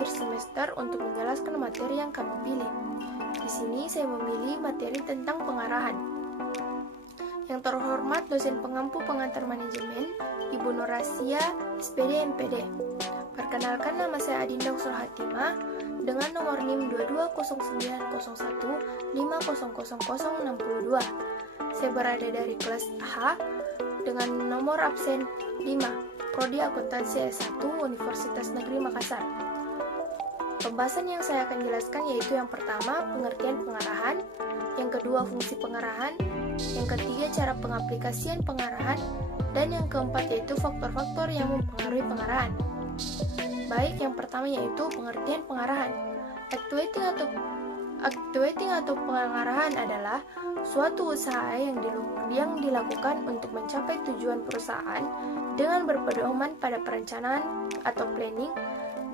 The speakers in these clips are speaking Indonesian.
akhir semester untuk menjelaskan materi yang kami pilih. Di sini saya memilih materi tentang pengarahan. Yang terhormat dosen pengampu pengantar manajemen, Ibu Nurasia, SPD MPD. Perkenalkan, nama saya Adinda Husnul Hatimah dengan nomor NIM 220901500062. Saya berada dari kelas H dengan nomor absen 5, Prodi Akuntansi S1 Universitas Negeri Makassar. Pembahasan yang saya akan jelaskan yaitu yang pertama, pengertian pengarahan, yang kedua, fungsi pengarahan, yang ketiga, cara pengaplikasian pengarahan, dan yang keempat yaitu faktor-faktor yang mempengaruhi pengarahan. Baik, yang pertama yaitu pengertian pengarahan. Actuating atau pengarahan adalah suatu usaha yang dilakukan untuk mencapai tujuan perusahaan dengan berpedoman pada perencanaan atau planning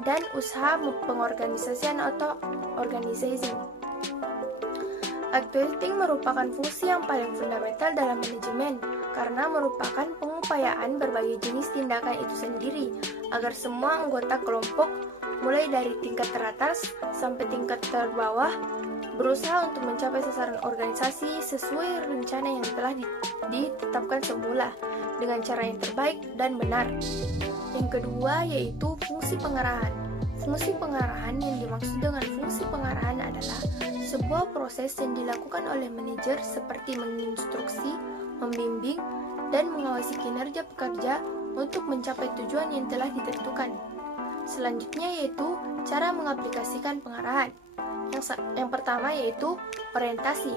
dan usaha pengorganisasian atau organizing. Actuating merupakan fungsi yang paling fundamental dalam manajemen karena merupakan pengupayaan berbagai jenis tindakan itu sendiri agar semua anggota kelompok mulai dari tingkat teratas sampai tingkat terbawah berusaha untuk mencapai sasaran organisasi sesuai rencana yang telah ditetapkan semula dengan cara yang terbaik dan benar. Yang kedua yaitu fungsi pengarahan. Fungsi pengarahan yang dimaksud dengan fungsi pengarahan adalah sebuah proses yang dilakukan oleh manajer seperti menginstruksi, membimbing, dan mengawasi kinerja pekerja untuk mencapai tujuan yang telah ditentukan. Selanjutnya yaitu cara mengaplikasikan pengarahan. Yang pertama yaitu orientasi.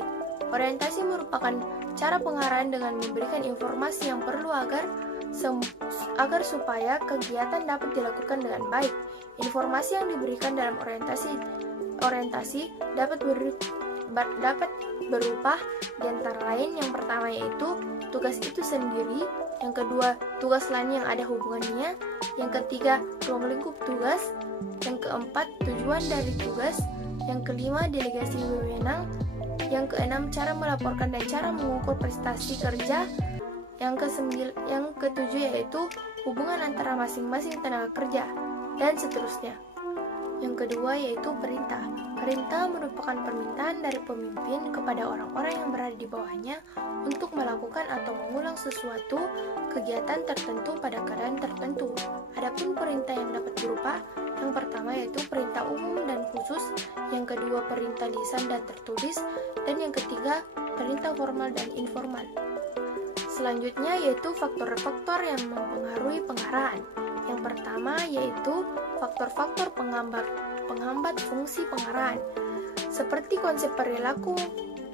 Orientasi merupakan cara pengarahan dengan memberikan informasi yang perlu agar supaya kegiatan dapat dilakukan dengan baik. Informasi yang diberikan dalam orientasi dapat berupa di antara lain yang pertama yaitu tugas itu sendiri, yang kedua tugas lain yang ada hubungannya, yang ketiga ruang lingkup tugas, yang keempat tujuan dari tugas, yang kelima delegasi wewenang, yang keenam cara melaporkan dan cara mengukur prestasi kerja, yang ketujuh yaitu hubungan antara masing-masing tenaga kerja, dan seterusnya. Yang kedua yaitu perintah. Perintah merupakan permintaan dari pemimpin kepada orang-orang yang berada di bawahnya untuk melakukan atau mengulang sesuatu kegiatan tertentu pada keadaan tertentu. Adapun perintah yang dapat berupa yang pertama yaitu perintah umum dan khusus, yang kedua perintah lisan dan tertulis, dan yang ketiga perintah formal dan informal. Selanjutnya yaitu faktor-faktor yang mempengaruhi pengarahan. Yang pertama yaitu faktor-faktor penghambat fungsi pengarahan. Seperti konsep perilaku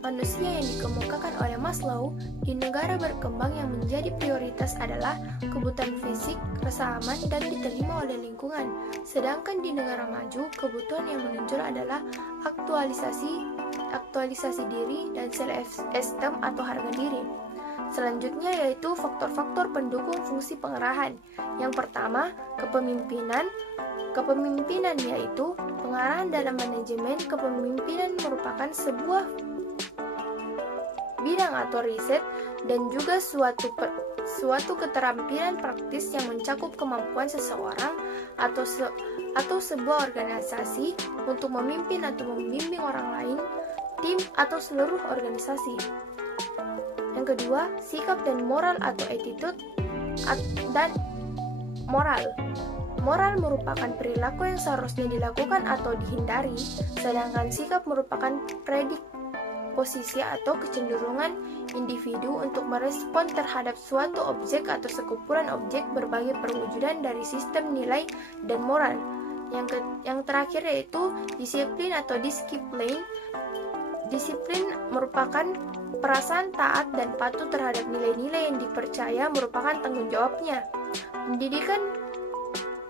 manusia yang dikemukakan oleh Maslow, di negara berkembang yang menjadi prioritas adalah kebutuhan fisik, rasa aman, dan diterima oleh lingkungan. Sedangkan di negara maju, kebutuhan yang menonjol adalah aktualisasi diri dan self-esteem atau harga diri. Selanjutnya yaitu faktor-faktor pendukung fungsi pengarahan. Yang pertama, kepemimpinan. Kepemimpinan yaitu pengarahan dalam manajemen. Kepemimpinan merupakan sebuah bidang atau riset dan juga suatu keterampilan praktis yang mencakup kemampuan seseorang atau sebuah organisasi untuk memimpin atau membimbing orang lain, tim, atau seluruh organisasi. Yang kedua, sikap dan moral atau attitude dan moral. Moral merupakan perilaku yang seharusnya dilakukan atau dihindari, sedangkan sikap merupakan predisposisi atau kecenderungan individu untuk merespon terhadap suatu objek atau sekumpulan objek berbagai perwujudan dari sistem nilai dan moral. Yang terakhir yaitu disiplin atau disiplin. Disiplin merupakan perasaan taat dan patuh terhadap nilai-nilai yang dipercaya merupakan tanggung jawabnya.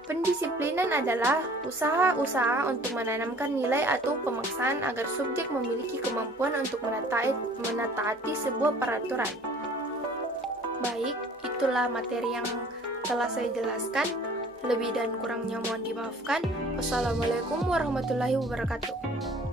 Pendisiplinan adalah usaha-usaha untuk menanamkan nilai atau pemaksaan agar subjek memiliki kemampuan untuk menataati sebuah peraturan. Baik, itulah materi yang telah saya jelaskan. Lebih dan kurangnya mohon dimaafkan. Wassalamualaikum warahmatullahi wabarakatuh.